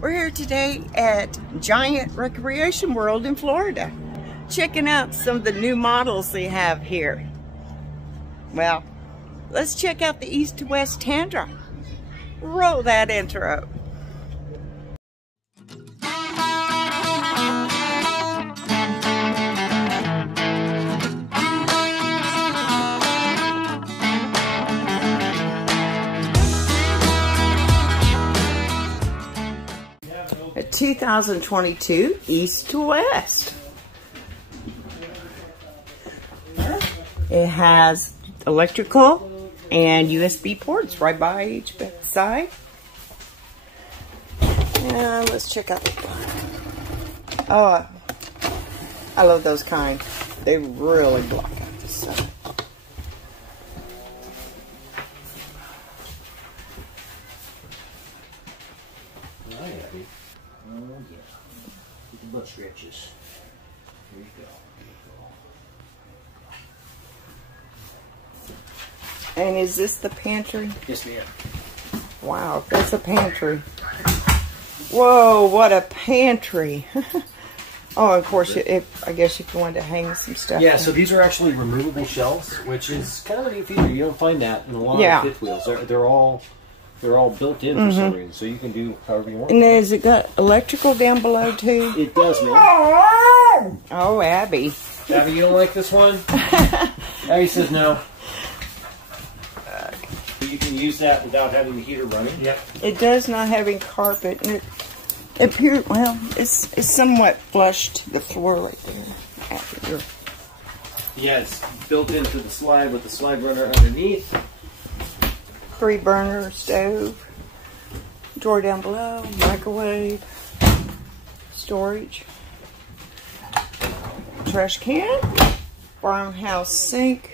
We're here today at Giant Recreation World in Florida, checking out some of the new models they have here. Well, let's check out the East to West Tundra. Roll that intro. A 2022 East to West. It has electrical and USB ports right by each side. And let's check out the... Oh, I love those kind. They really block out the sun. Oh yeah, get the butt stretches. Here you go. And is this the pantry? Yes, ma'am. Wow, that's a pantry. Whoa, what a pantry. Oh, of course, I guess if you wanted to hang some stuff. Yeah, so these are actually removable shelves, which is kind of a neat feature. You don't find that in a lot of fifth wheels. They're all built in for some reason, so you can do however you want. And has it got electrical down below too? It does, man. Oh, Abby. Abby, you don't like this one? Abby says no. You can use that without having the heater running. Yep. It does not have any carpet, and it appears, well, it's somewhat flush to the floor right there. Yeah, it's built into the slide with the slide runner underneath. 3-burner stove, drawer down below, microwave, storage, trash can, farmhouse sink,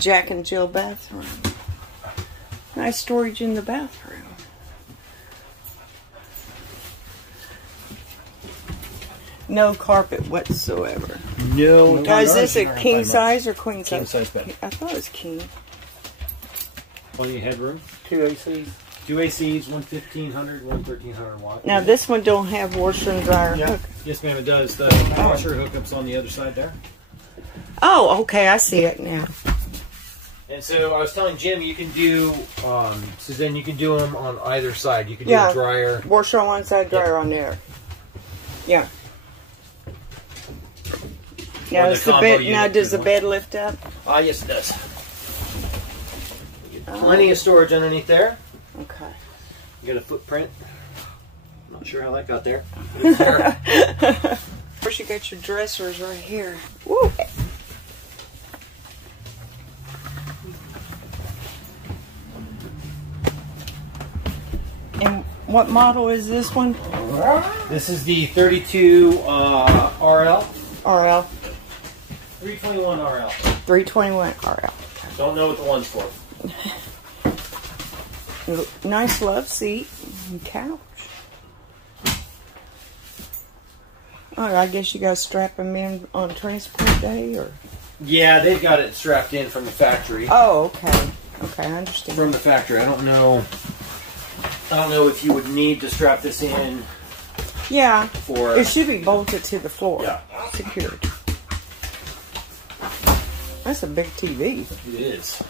Jack and Jill bathroom. Nice storage in the bathroom. No carpet whatsoever. No. Now, is this a king size or queen size? King size bed. I thought it was king. Plenty of headroom. 2 ACs. 2 ACs, one 1500, one 1300 watt. Now this one don't have washer and dryer hook. Yes, ma'am, it does. The washer hookup's on the other side there. Oh, okay, I see it now. And so I was telling Jim, you can do, Suzanne, you can do them on either side. You can do a dryer. Washer on one side, dryer on the other. Yeah. Now, does the bed lift up? Yes, it does. You get plenty of storage underneath there. Okay. You got a footprint. Not sure how that got there. But it's there. Of course, you got your dressers right here. Woo! And what model is this one? This is the 32 RL. RL. 321 RL. 321 RL. Don't know what the one's for. Nice love seat and couch. Oh, I guess you guys strap them in on transport day, or? Yeah, they've got it strapped in from the factory. Oh, okay. Okay, I understand. From the factory. I don't know if you would need to strap this in. Yeah. For it should be bolted to the floor. Yeah. Secured. That's a big TV. It is.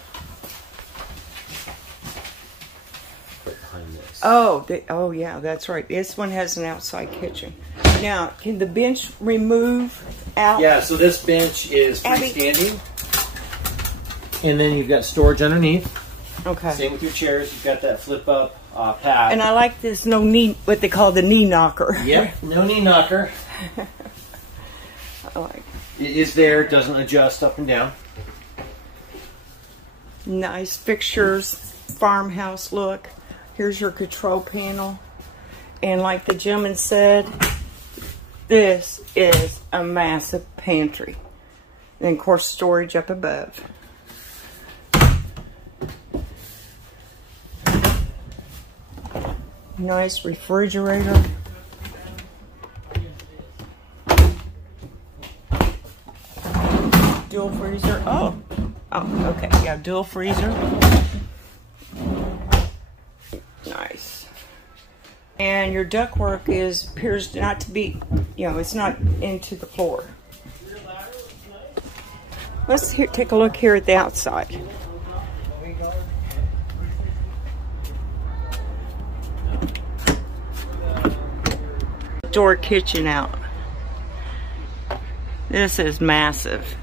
Behind this. Oh, yeah, that's right. This one has an outside kitchen. Now, can the bench remove out? Yeah, so this bench is freestanding. And then you've got storage underneath. Okay. Same with your chairs. You've got that flip up pad. And I like this no knee, what they call the knee knocker. Yep, no knee knocker. I like it. It is there. It doesn't adjust up and down. Nice fixtures, farmhouse look. Here's your control panel. And like the gentleman said, this is a massive pantry. And of course, storage up above. Nice refrigerator. Dual freezer. Oh, okay. Yeah, dual freezer. And your ductwork appears not to be, it's not into the floor. Let's take a look here at the outside. Door kitchen out. This is massive.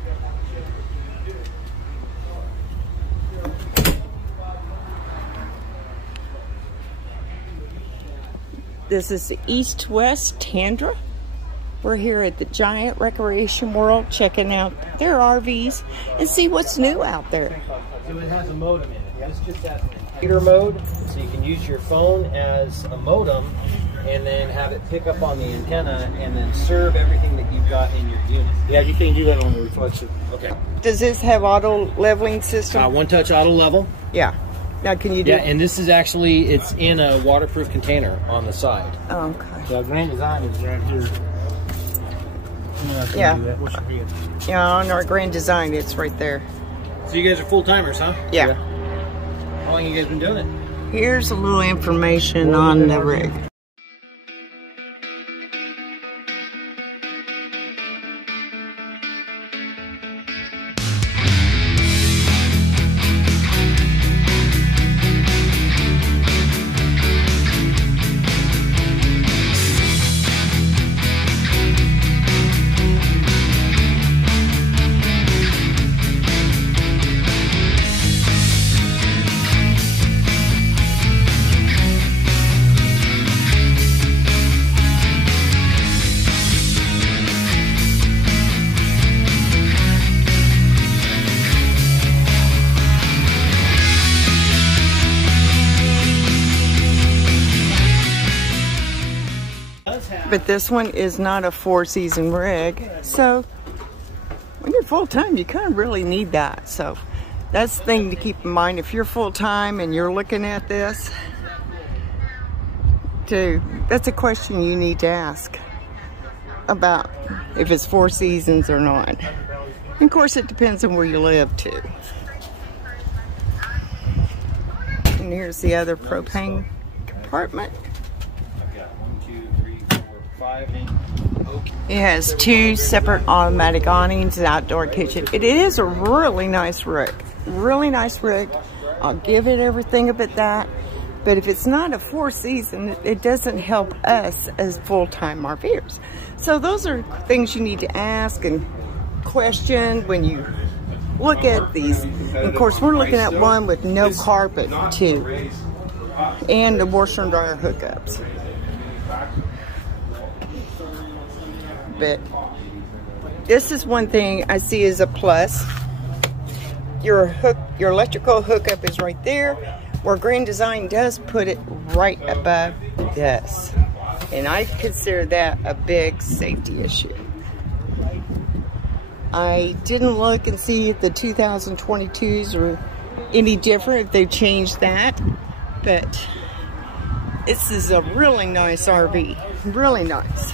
This is the East-West TANDARA. We're here at the Giant Recreation World checking out their RVs and see what's new out there. So it has a modem in it. This just has computer mode, so you can use your phone as a modem and then have it pick up on the antenna and then serve everything that you've got in your unit. Yeah, you can do that on the reflection. Okay. Does this have auto leveling system? One-touch auto level. Yeah. Now can you do? Yeah, and this is actually, it's in a waterproof container on the side. Oh, okay. The Grand Design is right here. Yeah. Yeah, on our Grand Design, it's right there. So you guys are full-timers, huh? Yeah. How long have you guys been doing it? Here's a little information on the rig. But this one is not a 4-season rig, so when you're full-time, you kind of really need that. So that's the thing to keep in mind. If you're full-time and you're looking at this, that's a question you need to ask about if it's 4 seasons or not. And of course, it depends on where you live, too. And here's the other propane compartment. It has 2 separate automatic awnings, an outdoor kitchen. It is a really nice rig. Really nice rig. I'll give it everything about that. But if it's not a 4-season, it doesn't help us as full-time RVers. So those are things you need to ask and question when you look at these. And of course, we're looking at one with no carpet, too. And the washer and dryer hookups. But this is one thing I see as a plus. Your electrical hookup is right there, where Grand Design does put it right above this. And I consider that a big safety issue. I didn't look and see if the 2022s are any different, if they've changed that. But this is a really nice RV, really nice.